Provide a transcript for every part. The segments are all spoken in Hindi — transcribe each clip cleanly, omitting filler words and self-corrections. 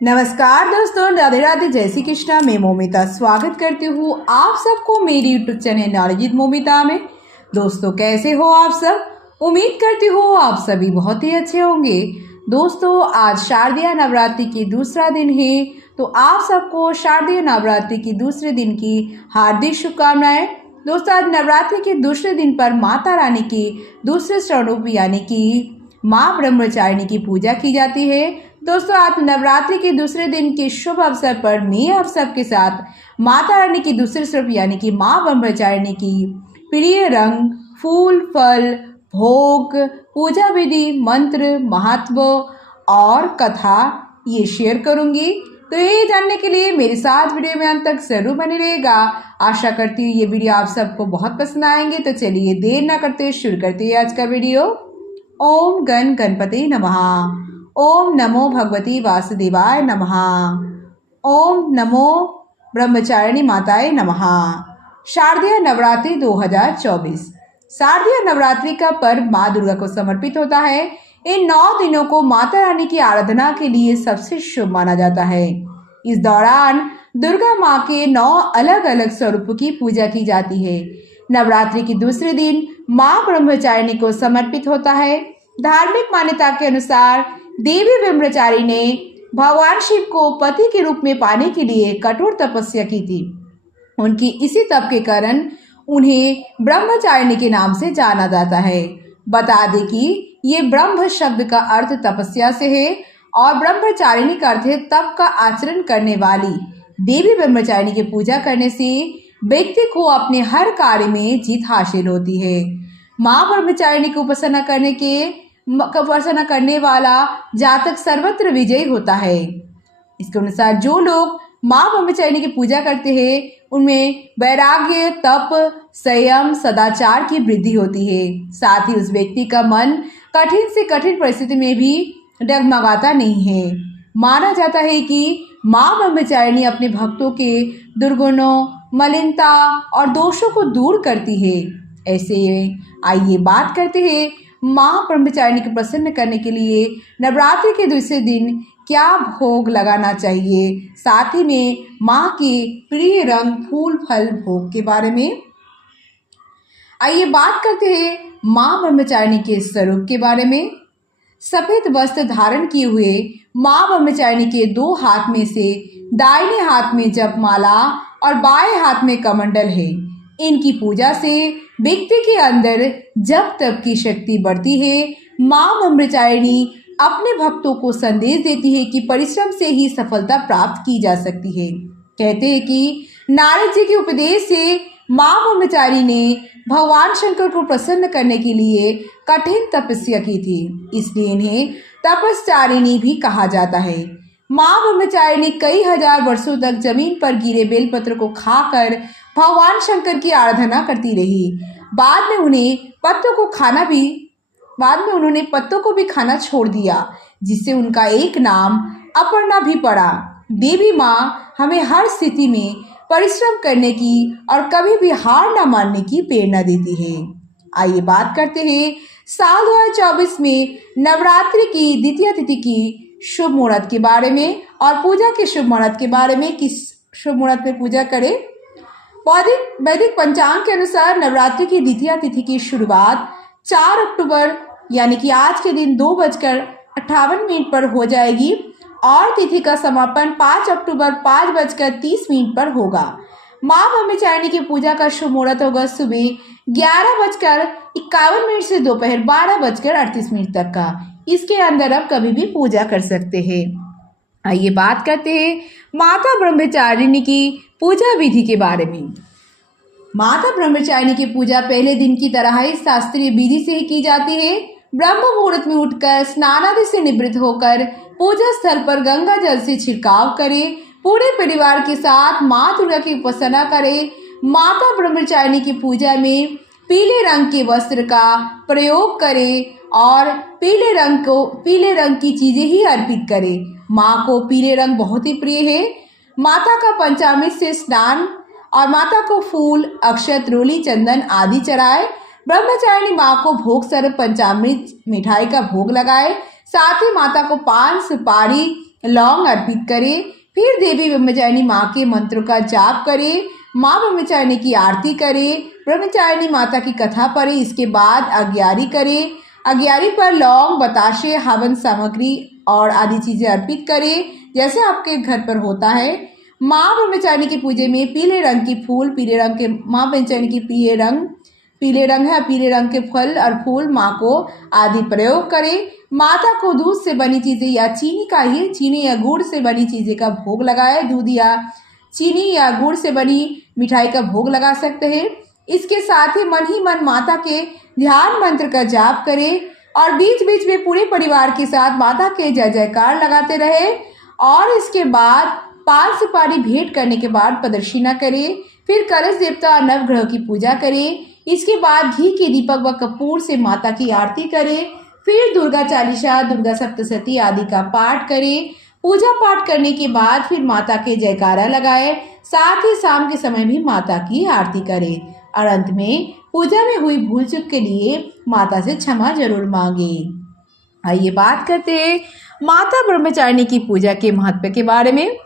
नमस्कार दोस्तों, राधे राधे, जय श्री कृष्णा। मैं मोमिता स्वागत करती हूँ आप सबको मेरी यूट्यूब चैनल नॉलेज मोमिता में। दोस्तों, कैसे हो आप सब? उम्मीद करती हूँ आप सभी बहुत ही अच्छे होंगे। दोस्तों, आज शारदीय नवरात्रि की दूसरा दिन है, तो आप सबको शारदीय नवरात्रि की दूसरे दिन की हार्दिक शुभकामनाएं। दोस्तों, आज नवरात्रि के दूसरे दिन पर माता रानी की दूसरे स्वरूप यानी कि माँ ब्रह्मचारिणी की पूजा की जाती है। दोस्तों, आज नवरात्रि के दूसरे दिन के शुभ अवसर पर मैं आप सबके साथ माता रानी की दूसरे स्वरूप यानी कि माँ ब्रह्मचारिणी की प्रिय रंग, फूल, फल, भोग, पूजा विधि, मंत्र, महत्व और कथा ये शेयर करूंगी। तो ये जानने के लिए मेरे साथ वीडियो में अंत तक जरूर बने रहेगा। आशा करती हूँ ये वीडियो आप सबको बहुत पसंद आएंगे। तो चलिए देर ना करते शुरू करते हैं आज का वीडियो। ओम गण गणपति नमः। ओम नमो भगवती वासुदेवाय नमः। ओम नमो ब्रह्मचारिणी माताए नमः। शारदीय नवरात्रि 2024। शारदीय नवरात्रि का पर्व माँ दुर्गा को समर्पित होता है। इन 9 दिनों को माता रानी की आराधना के लिए सबसे शुभ माना जाता है। इस दौरान दुर्गा माँ के 9 अलग अलग स्वरूपों की पूजा की जाती है। नवरात्रि के दूसरे दिन माँ ब्रह्मचारिणी को समर्पित होता है। धार्मिक मान्यता के अनुसार देवी ब्रह्मचारी ने भगवान शिव को पति के रूप में पाने के लिए कठोर तपस्या की थी। उनकी इसी तप के कारण उन्हें ब्रह्मचारिणी के नाम से जाना जाता है। बता दें कि ये ब्रह्म शब्द का अर्थ तपस्या से है और ब्रह्मचारिणी का अर्थ है तप का आचरण करने वाली। देवी ब्रह्मचारिणी की पूजा करने से व्यक्ति को अपने हर कार्य में जीत हासिल होती है। माँ ब्रह्मचारिणी को उपासना करने वाला जातक सर्वत्र विजयी होता है। इसके अनुसार जो लोग माँ ब्रह्मचारिणी की पूजा करते हैं उनमें वैराग्य, तप, संयम, सदाचार की वृद्धि होती है। साथ ही उस व्यक्ति का मन कठिन से कठिन परिस्थिति में भी डगमगाता नहीं है। माना जाता है कि माँ ब्रह्मचारिणी अपने भक्तों के दुर्गुणों, मलिनता और दोषों को दूर करती है। ऐसे आइए बात करते हैं माँ ब्रह्मचारिणी को प्रसन्न करने के लिए नवरात्रि के दूसरे दिन क्या भोग लगाना चाहिए, साथ ही में माँ के प्रिय रंग, फूल, फल, भोग के बारे में। आइए बात करते हैं माँ ब्रह्मचारिणी के स्वरूप के बारे में। सफेद वस्त्र धारण किए हुए माँ ब्रह्मचारिणी के 2 हाथ में से दाहिने हाथ में जपमाला और बाएं हाथ में कमंडल है। इनकी पूजा से व्यक्ति के अंदर जप तप की शक्ति बढ़ती है। माँ ब्रह्मचारिणी अपने भक्तों को संदेश देती है कि परिश्रम से ही सफलता प्राप्त की जा सकती है। कहते हैं कि नारद जी के उपदेश से माँ ब्रह्मचारिणी ने भगवान शंकर को प्रसन्न करने के लिए कठिन तपस्या की थी, इसलिए इन्हें तपस्चारिणी भी कहा जाता है। माँ ब्रह्मचारिणी कई हजार वर्षों तक जमीन पर गिरे बेलपत्र को खाकर भगवान शंकर की आराधना करती रही। बाद में उन्होंने पत्तों को भी खाना छोड़ दिया, जिससे उनका एक नाम अपर्णा भी पड़ा। देवी माँ हमें हर स्थिति में परिश्रम करने की और कभी भी हार न मानने की प्रेरणा देती है। आइए बात करते हैं साल 2024 में नवरात्रि की द्वितीय तिथि की शुभ मुहूर्त के बारे में और पूजा के शुभ मुहूर्त के बारे में। किस शुभ मुहूर्त में पूजा करें? वैदिक पंचांग के अनुसार नवरात्रि की द्वितीय तिथि की शुरुआत 4 अक्टूबर यानी कि आज के दिन 2:58 पर हो जाएगी और तिथि का समापन 5 अक्टूबर 5:30 पर होगा। माँ ब्रह्मचारिणी की पूजा का शुभ मुहूर्त होगा सुबह 11:51 से दोपहर 12:38 तक का। इसके अंदर आप कभी भी पूजा कर सकते हैं। आइए बात करते हैं माता ब्रह्मचारिणी की पूजा विधि के बारे में। माता ब्रह्मचारिणी की पूजा पहले दिन की तरह ही शास्त्रीय विधि से ही की जाती है। ब्रह्म मुहूर्त में उठकर स्नान आदि से निवृत्त होकर पूजा स्थल पर गंगा जल से छिड़काव करें। पूरे परिवार के साथ माँ दुर्गा की उपासना करें। माता ब्रह्मचारिणी की पूजा में पीले रंग के वस्त्र का प्रयोग करें और पीले रंग की चीजें ही अर्पित करें। माँ को पीले रंग बहुत ही प्रिय है। माता का पंचामृत से स्नान और माता को फूल, अक्षत, रोली, चंदन आदि चढ़ाए। ब्रह्मचारिणी माँ को भोग स्वरूप पंचामृत मिठाई का भोग लगाए। साथ ही माता को पान, सुपारी, लौंग अर्पित करे। फिर देवी ब्रह्मचारिणी माँ के मंत्रों का जाप करे, माँ ब्रह्मचारिणी की आरती करे, ब्रह्मचारिणी माता की कथा पढ़े। इसके बाद अग्यारी करे। अग्यारी पर लौंग, बताशे, हवन सामग्री और आदि चीजें अर्पित करे जैसे आपके घर पर होता है। माँ ब्रह्मचारिणी की पूजा में पीले रंग की फूल, पीले रंग के माँ ब्रह्मचारिणी की पीले रंग है, पीले रंग के फल और फूल माँ को आदि प्रयोग करें। माता को दूध से बनी चीजें या चीनी या गुड़ से बनी चीजें का भोग लगाए। दूध या चीनी या गुड़ से बनी मिठाई का भोग लगा सकते हैं। इसके साथ ही मन माता के ध्यान मंत्र का जाप करें और बीच बीच में पूरे परिवार के साथ माता के जय जयकार लगाते रहे। और इसके बाद पान सुपारी भेंट करने के बाद प्रदक्षिणा करें। फिर कलश देवता और नवग्रह की पूजा करें। इसके बाद घी के दीपक व कपूर से माता की आरती करें। फिर दुर्गा चालीसा, दुर्गा सप्तशती आदि का पाठ करें। पूजा पाठ करने के बाद फिर माता के जयकारा लगाए। साथ ही शाम के समय भी माता की आरती करें और अंत में पूजा में हुई भूल चूक के लिए माता से क्षमा जरूर मांगे। आइए बात करते हैं माता ब्रह्मचारिणी की पूजा के महत्व के बारे में।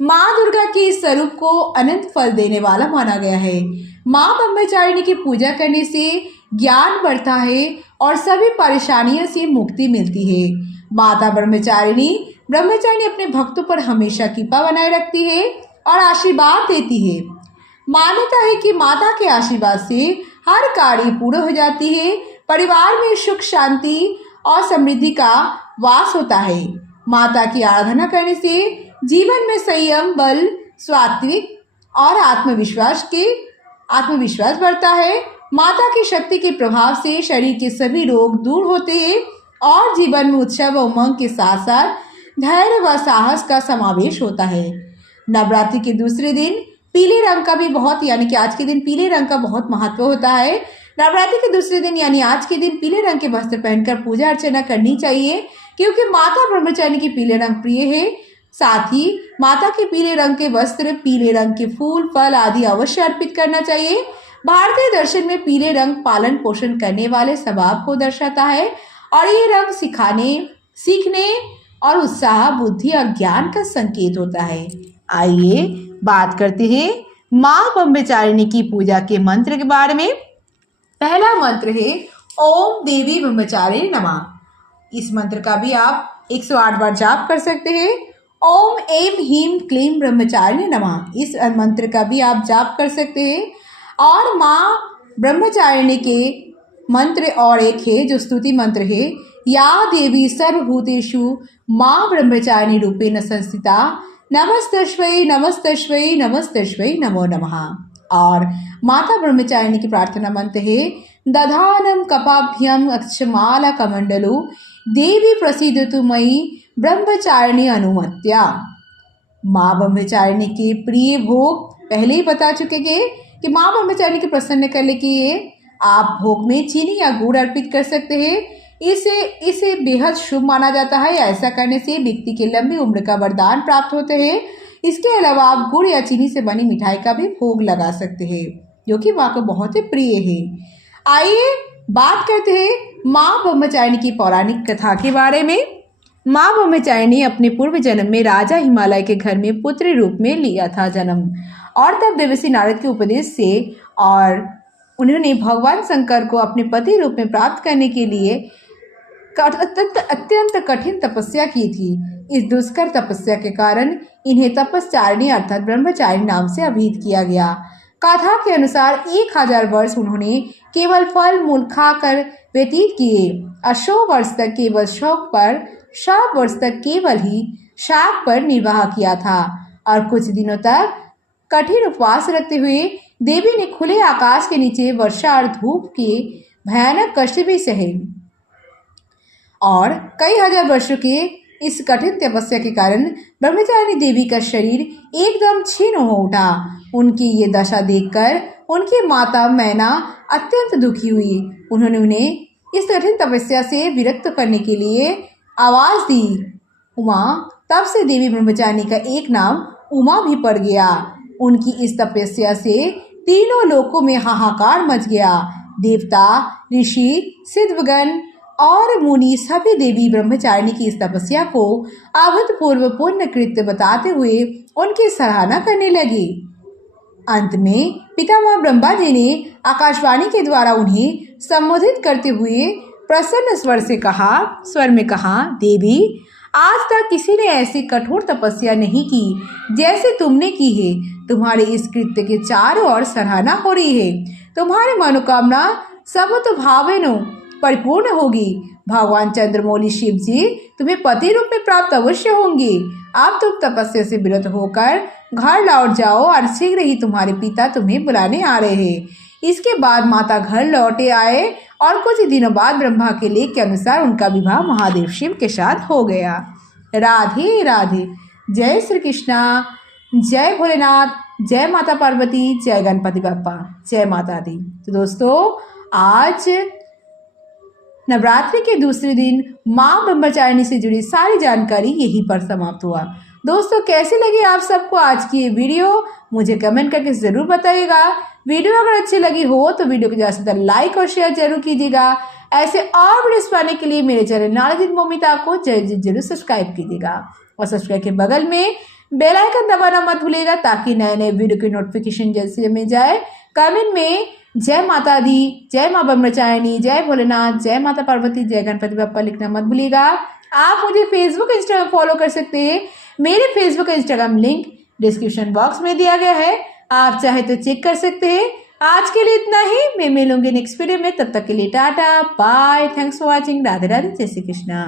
माँ दुर्गा के इस स्वरूप को अनंत फल देने वाला माना गया है। माँ ब्रह्मचारिणी की पूजा करने से ज्ञान बढ़ता है और सभी परेशानियों से मुक्ति मिलती है। माता ब्रह्मचारिणी अपने भक्तों पर हमेशा कृपा बनाए रखती है और आशीर्वाद देती है। मान्यता है कि माता के आशीर्वाद से हर कार्य पूर्ण हो जाती है, परिवार में सुख शांति और समृद्धि का वास होता है। माता की आराधना करने से जीवन में संयम, बल, सात्विक और आत्मविश्वास बढ़ता है। माता की शक्ति के प्रभाव से शरीर के सभी रोग दूर होते हैं और जीवन में उत्सव व उमंग के साथ साथ धैर्य व साहस का समावेश होता है। नवरात्रि के दूसरे दिन पीले रंग का भी आज के दिन पीले रंग का बहुत महत्व होता है। नवरात्रि के दूसरे दिन यानी आज के दिन पीले रंग के वस्त्र पहनकर पूजा अर्चना करनी चाहिए क्योंकि माता ब्रह्मचारिणी की पीले रंग प्रिय है। साथ ही माता के पीले रंग के वस्त्र, पीले रंग के फूल, फल आदि अवश्य अर्पित करना चाहिए। भारतीय दर्शन में पीले रंग पालन पोषण करने वाले स्वभाव को दर्शाता है और ये रंग सीखने और उत्साह, बुद्धि और ज्ञान का संकेत होता है। आइए बात करते हैं माँ ब्रह्मचारिणी की पूजा के मंत्र के बारे में। पहला मंत्र है ओम देवी ब्रह्मचारिणी नमः। इस मंत्र का भी आप 108 बार जाप कर सकते हैं। ओम ऐं ह्रीं क्लीं ब्रह्मचारिणी नमः, इस मंत्र का भी आप जाप कर सकते हैं। और माँ ब्रह्मचारिणी के मंत्र और एक है जो स्तुति मंत्र है, या देवी सर्वभूतेषु माँ ब्रह्मचारिणी रूपेण संस्थिता नमस्तस्मै नमस्तस्मै नमस्तस्मै नमो नमः। और माता ब्रह्मचारिणी की प्रार्थना मंत्र है, दधानम कपाभ्यम अक्षमाला कमंडलो देवी प्रसीदतु मयि ब्रह्मचारिणी अनुमत्या। माँ ब्रह्मचारिणी के प्रिय भोग पहले ही बता चुके हैं कि माँ ब्रह्मचारिणी के प्रसन्न करने के लिए आप भोग में चीनी या गुड़ अर्पित कर सकते हैं। इसे बेहद शुभ माना जाता है। ऐसा करने से व्यक्ति के लंबी उम्र का वरदान प्राप्त होते हैं। इसके अलावा आप गुड़ या चीनी से बनी मिठाई का भी भोग लगा सकते हैं जो कि माँ को बहुत ही प्रिय है। आइए बात करते हैं माँ ब्रह्मचारिणी की पौराणिक कथा के बारे में। माँ ब्रह्मचारिणी अपने पूर्व जन्म में राजा हिमालय के घर में पुत्र रूप में लिया था जन्म, और तब देवर्षि नारद के उपदेश से और उन्होंने भगवान शंकर को अपने पति रूप में प्राप्त करने के लिए अत्यंत कठिन तपस्या की थी। इस दुष्कर तपस्या के कारण इन्हें तपस्चारिणी अर्थात ब्रह्मचारिणी नाम से अभिहित किया गया। कथा के अनुसार 1000 वर्ष उन्होंने केवल फल मूल खाकर व्यतीत किए और 100 वर्ष तक केवल शाक पर निर्वाह किया था। और कुछ दिनों तक कठिन उपवास रखते हुए देवी ने खुले आकाश के नीचे वर्षा और धूप के भयानक कष्ट भी सहे और कई हजार वर्षों के इस कठिन तपस्या के कारण ब्रह्मचारिणी देवी का शरीर एकदम छीन हो उठा। उनकी ये दशा देखकर उनकी माता मैना अत्यंत दुखी हुई। उन्होंने उन्हें इस कठिन तपस्या से विरक्त करने के लिए आवाज दी, उमा। तब से देवी ब्रह्मचारिणी का एक नाम उमा भी पड़ गया। उनकी इस तपस्या से तीनों लोकों में हाहाकार मच गया। देवता, ऋषि, सिद्धगण और मुनि सभी देवी ब्रह्मचारिणी की इस तपस्या को अभूतपूर्व पुण्य कृत्य बताते हुए उनकी सराहना करने लगे। अंत में पितामह ब्रह्मा जी ने आकाशवाणी के द्वारा उन्हें संबोधित करते हुए प्रसन्न स्वर में कहा, देवी, आज तक किसी ने ऐसी कठोर तपस्या नहीं की जैसे तुमने की है। तुम्हारे इस कृत्य के चारों ओर सराहना हो रही है। तुम्हारी मनोकामना सब भावेनो परिपूर्ण होगी। भगवान चंद्रमौली शिव जी तुम्हें पति रूप में प्राप्त अवश्य होंगे। अब तुम तपस्या से विरत होकर घर लौट जाओ और शीघ्र ही तुम्हारे पिता तुम्हें बुलाने आ रहे हैं। इसके बाद माता घर लौटे आए और कुछ दिनों बाद ब्रह्मा के लेख के अनुसार उनका विवाह महादेव शिव के साथ हो गया। राधे राधे। जय श्री कृष्णा, जय भोलेनाथ, जय माता पार्वती, जय गणपति बप्पा, जय माता दी। तो दोस्तों, आज नवरात्रि के दूसरे दिन माँ ब्रह्मचारिणी से जुड़ी सारी जानकारी यहीं पर समाप्त हुआ। दोस्तों, कैसे लगी आप सबको आज की ये वीडियो, मुझे कमेंट करके ज़रूर बताइएगा। वीडियो अगर अच्छी लगी हो तो वीडियो को ज़्यादा से ज़्यादा लाइक और शेयर जरूर कीजिएगा। ऐसे और वीडियोस पाने के लिए मेरे चैनल नॉलेज विद मोमिता को जरूर सब्सक्राइब कीजिएगा और सब्सक्राइब के बगल में बेल आइकन दबाना मत भूलिएगा ताकि नए नए वीडियो की नोटिफिकेशन जल्द से मिल जाए। कमेंट में जय माता दी, जय माँ ब्रह्मचारिणी, जय भोलेनाथ, जय माता पार्वती, जय गणपति बप्पा लिखना मत भूलिएगा। आप मुझे फेसबुक इंस्टाग्राम फॉलो कर सकते हैं। मेरे Facebook Instagram link description box में दिया गया है, आप चाहे तो चेक कर सकते हैं। आज के लिए इतना ही, मैं मिलूंगी नेक्स्ट वीडियो में। तब तक के लिए tata bye, thanks for watching. Radhe Radhe, जय श्री कृष्णा।